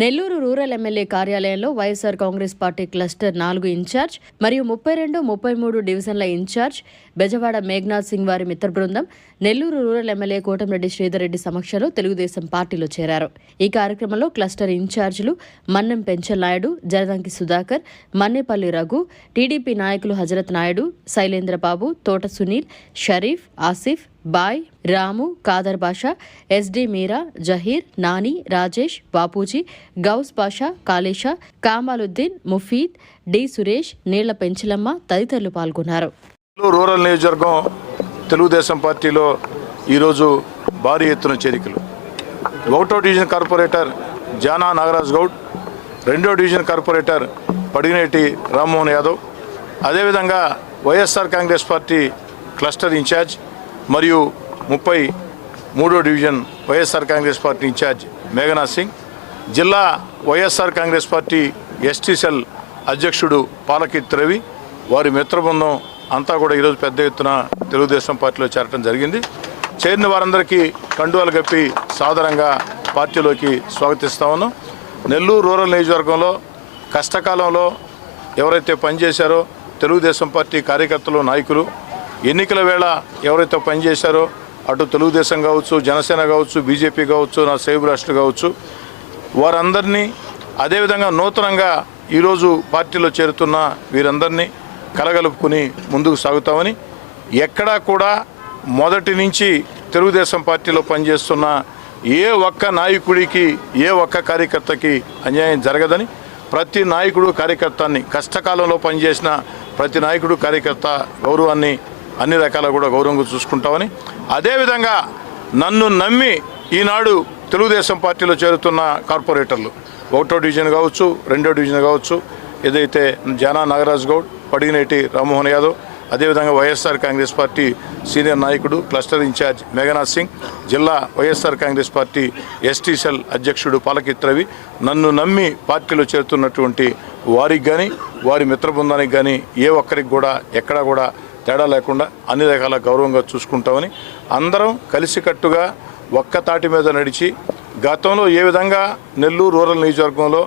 Nellore rural MLA కార్యాలయంలో YSR Congress party cluster 4 incharge మరియు 32, 33 డివిజన్ల ఇన్ఛార్జ్ బెజవాడ మేఘనాథ్ సింగ్ వారి మిత్ర బృందం నెల్లూరు రూరల్ ఎమ్మెల్యే కోటంరెడ్డి శ్రీధర్ రెడ్డి సమక్షంలో తెలుగుదేశం పార్టీలో చేరారు. ఈ కార్యక్రమంలో క్లస్టర్ ఇన్ఛార్జీలు మన్నెం పెంచల్ నాయుడు, జరదంకి సుధాకర్, మన్నేపల్లి రఘు, టీడీపీ నాయకులు హజరత్ నాయుడు, శైలేంద్రబాబు, తోట సునీల్, షరీఫ్, ఆసిఫ్, బాయ్, రాము, కాదర్ బాషా, ఎస్డి మీరా, జహీర్, నాని, రాజేష్, బాపూజీ, గౌస్ బాషా, కాళేషా, కామాలుద్దీన్, ముఫీద్, డి సురేష్, నీళ్ల పెంచలమ్మ తదితరులు పాల్గొన్నారు. రూరల్ నియోజకవర్గం తెలుగుదేశం పార్టీలో ఈరోజు భారీ ఎత్తున చేరికలు. 1వ డివిజన్ కార్పొరేటర్ జానా నాగరాజ్ గౌడ్, 2వ డివిజన్ కార్పొరేటర్ పడిగినేటి రామ్మోహన్ యాదవ్, అదేవిధంగా YSR Congress party cluster incharge మరియు 33వ division YSR Congress party incharge Meghanath Singh, జిల్లా YSR Congress party ST cell అధ్యక్షుడు పాలకీర్తి రవి, వారి మిత్రబృందం అంతా కూడా ఈరోజు పెద్ద ఎత్తున తెలుగుదేశం పార్టీలో చేరటం జరిగింది. చేరిన వారందరికీ కండువాలు కప్పి సాదరంగా పార్టీలోకి స్వాగతిస్తా ఉన్నాం. నెల్లూరు రూరల్ నియోజకవర్గంలో కష్టకాలంలో ఎవరైతే పనిచేశారో తెలుగుదేశం పార్టీ కార్యకర్తలు, నాయకులు, ఎన్నికల వేళ ఎవరైతే పనిచేశారో అటు తెలుగుదేశం కావచ్చు, జనసేన కావచ్చు, బీజేపీ కావచ్చు, నా సేవ్ రాష్ట్ర కావచ్చు, వారందరినీ, అదేవిధంగా నూతనంగా ఈరోజు పార్టీలో చేరుతున్న వీరందరినీ కలగలుపుకుని ముందుకు సాగుతామని, ఎక్కడా కూడా మొదటి నుంచి తెలుగుదేశం పార్టీలో పనిచేస్తున్న ఏ ఒక్క నాయకుడికి, ఏ ఒక్క కార్యకర్తకి అన్యాయం జరగదని, ప్రతి నాయకుడు కార్యకర్తని, కష్టకాలంలో పనిచేసిన ప్రతి నాయకుడు కార్యకర్త గౌరవాన్ని అన్ని రకాల కూడా గౌరవంగా చూసుకుంటామని, అదేవిధంగా నన్ను నమ్మి ఈనాడు తెలుగుదేశం పార్టీలో చేరుతున్న కార్పొరేటర్లు 1వ డివిజన్ కావచ్చు, 2వ డివిజన్ కావచ్చు, ఏదైతే జానా నాగరాజ్ గౌడ్, పడిగినేటి రామ్మోహన్ యాదవ్, అదేవిధంగా వైఎస్ఆర్ కాంగ్రెస్ పార్టీ సీనియర్ నాయకుడు క్లస్టర్ ఇన్ఛార్జ్ మేఘనాథ్ సింగ్, జిల్లా YSR Congress party ST cell అధ్యక్షుడు పాలకీర్తి రవి, నన్ను నమ్మి పార్టీలో చేరుతున్నటువంటి వారికి కానీ, వారి మిత్ర బృందానికి కానీ ఏ ఒక్కరికి కూడా ఎక్కడా కూడా తేడా లేకుండా అన్ని రకాల గౌరవంగా చూసుకుంటామని, అందరం కలిసికట్టుగా ఒక్క తాటి మీద నడిచి గతంలో ఏ విధంగా నెల్లూరు రూరల్ నియోజకవర్గంలో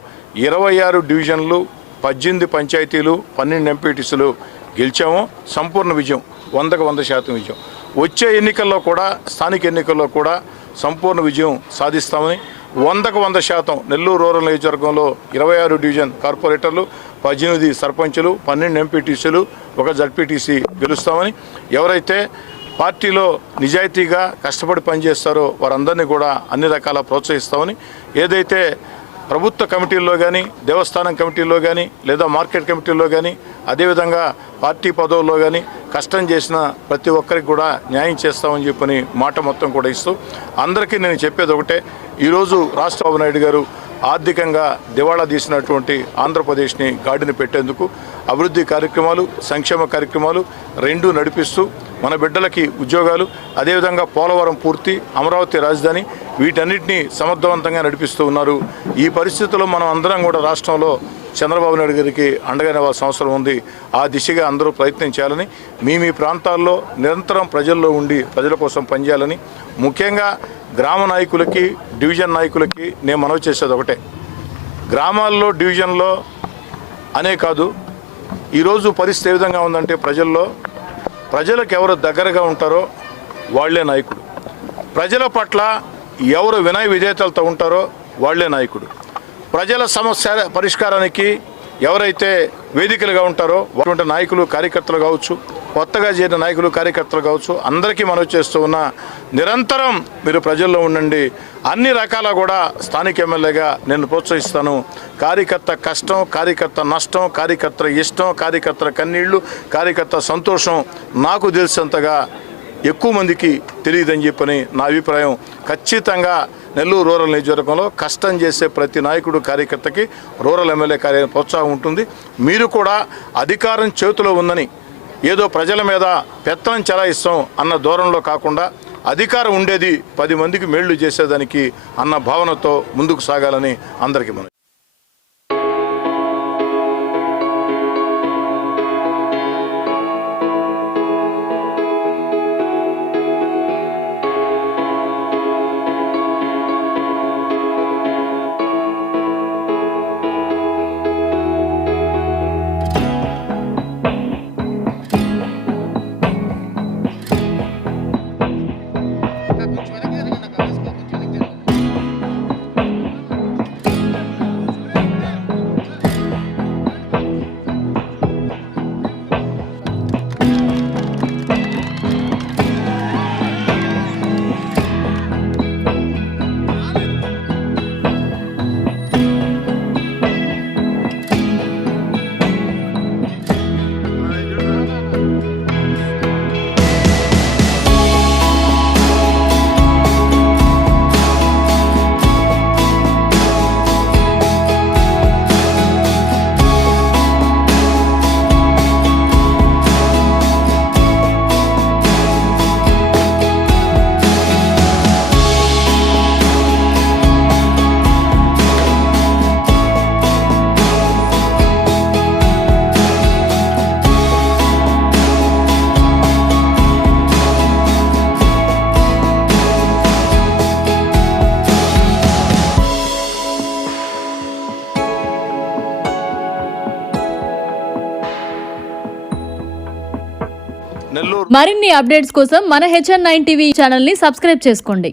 26 డివిజన్లు, 18 పంచాయతీలు, 12 ఎంపీటీసీలు గెలిచామో సంపూర్ణ విజయం, 100% విజయం. వచ్చే ఎన్నికల్లో కూడా, స్థానిక ఎన్నికల్లో కూడా సంపూర్ణ విజయం సాధిస్తామని, 100% నెల్లూరు రూరల్ నియోజకవర్గంలో 26 డివిజన్ కార్పొరేటర్లు, 18 సర్పంచులు, 12 ఎంపీటీసీలు, 1 జడ్పీటీసీ గెలుస్తామని, ఎవరైతే పార్టీలో నిజాయితీగా కష్టపడి పనిచేస్తారో వారందరినీ కూడా అన్ని రకాల ప్రోత్సహిస్తామని, ఏదైతే ప్రభుత్వ కమిటీల్లో కానీ, దేవస్థానం కమిటీల్లో కానీ, లేదా మార్కెట్ కమిటీల్లో కానీ, అదేవిధంగా పార్టీ పదవుల్లో కానీ కష్టం చేసిన ప్రతి ఒక్కరికి కూడా న్యాయం చేస్తామని చెప్పని మాట మొత్తం కూడా ఇస్తూ, అందరికీ నేను చెప్పేది ఒకటే, ఈరోజు రాష్ట్రబాబు నాయుడు గారు ఆర్థికంగా దివాళా తీసినటువంటి ఆంధ్రప్రదేశ్ని గాడిని పెట్టేందుకు అభివృద్ధి కార్యక్రమాలు, సంక్షేమ కార్యక్రమాలు రెండూ నడిపిస్తూ మన బిడ్డలకి ఉద్యోగాలు, అదేవిధంగా పోలవరం పూర్తి, అమరావతి రాజధాని, వీటన్నిటినీ సమర్థవంతంగా నడిపిస్తూ ఉన్నారు. ఈ పరిస్థితుల్లో మనం అందరం కూడా రాష్ట్రంలో చంద్రబాబు నాయుడు గారికి అండగా నిలవాల్సిన అవసరం ఉంది. ఆ దిశగా అందరూ ప్రయత్నం చేయాలని, మీ ప్రాంతాల్లో నిరంతరం ప్రజల్లో ఉండి ప్రజల కోసం పనిచేయాలని, ముఖ్యంగా గ్రామ నాయకులకి, డివిజన్ నాయకులకి నేను మనవి చేసేది ఒకటే, గ్రామాల్లో, డివిజన్లో అనే కాదు, ఈరోజు పరిస్థితి ఏ విధంగా ఉందంటే ప్రజలకు ఎవరు దగ్గరగా ఉంటారో వాళ్లే నాయకుడు, ప్రజల పట్ల ఎవరు వినయ విధేయతలతో ఉంటారో వాళ్లే నాయకుడు, ప్రజల సమస్య పరిష్కారానికి ఎవరైతే వేదికలుగా ఉంటారో అటువంటి నాయకులు, కార్యకర్తలు కావచ్చు, కొత్తగా చేరిన నాయకులు, కార్యకర్తలు కావచ్చు, అందరికీ మనవి చేస్తూ ఉన్న, నిరంతరం మీరు ప్రజల్లో ఉండండి. అన్ని రకాల కూడా స్థానిక ఎమ్మెల్యేగా నేను ప్రోత్సహిస్తాను. కార్యకర్త కష్టం, కార్యకర్త నష్టం, కార్యకర్త ఇష్టం, కార్యకర్తల కన్నీళ్లు, కార్యకర్త సంతోషం నాకు తెలిసినంతగా ఎక్కువ మందికి తెలియదని చెప్పని నా అభిప్రాయం. ఖచ్చితంగా నెల్లూరు రూరల్ నియోజకవర్గంలో కష్టం చేసే ప్రతి నాయకుడు, కార్యకర్తకి రూరల్ ఎమ్మెల్యే కార్య ప్రోత్సాహం ఉంటుంది. మీరు కూడా అధికారం చేతిలో ఉందని ఏదో ప్రజల మీద పెత్తనం చెలాయిస్తాం అన్న ధోరణిలో కాకుండా, అధికారం ఉండేది 10 మందికి మేళ్లు చేసేదానికి అన్న భావనతో ముందుకు సాగాలని అందరికీ మనం నెల్లూరు. మరిన్ని అప్డేట్స్ కోసం మన HN9 టీవీ ఛానల్ ని సబ్స్క్రైబ్ చేసుకోండి.